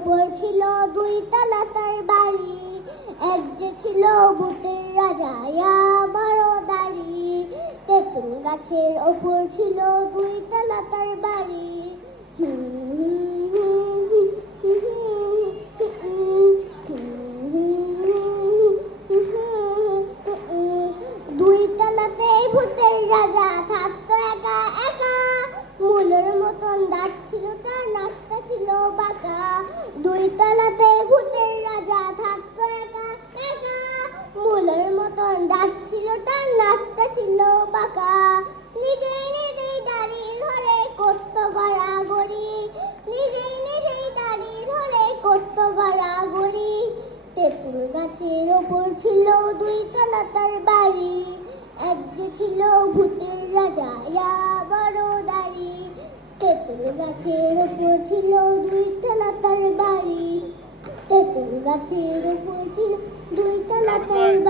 ওপর ছিল দুই তলা তার বাড়ি, এক যে ছিল ভূতের রাজা বড় দাড়ি। তেঁতুল গাছের ওপর ছিল দুই তলা তার বাড়ি। দুই তলাতে ভূতের রাজা থাকতো একা একা, মূলের মতন দাঁত ছিল তার, নাকটা ছিল বাঁকা। দুই তলাতে ভূতের রাজা থাকতো একা একা, মূলের মতন দাঁত ছিল তার, নাকটা ছিল বাঁকা। নিজেই নিজেই দাড়ি ধরে করত গড়াগড়ি, নিজেই নিজেই দাড়ি ধরে করত গড়াগড়ি। তেঁতুল গাছের ওপর ছিল দুই তলা তার বাড়ি, এক যে ছিল ভূতের রাজা বড় দাড়ি। তেঁতুল গাছের ওপর ছিল দুই তলা তার বাড়ি, তেঁতুল গাছের ওপর ছিল দুই তলা তার বাড়ি।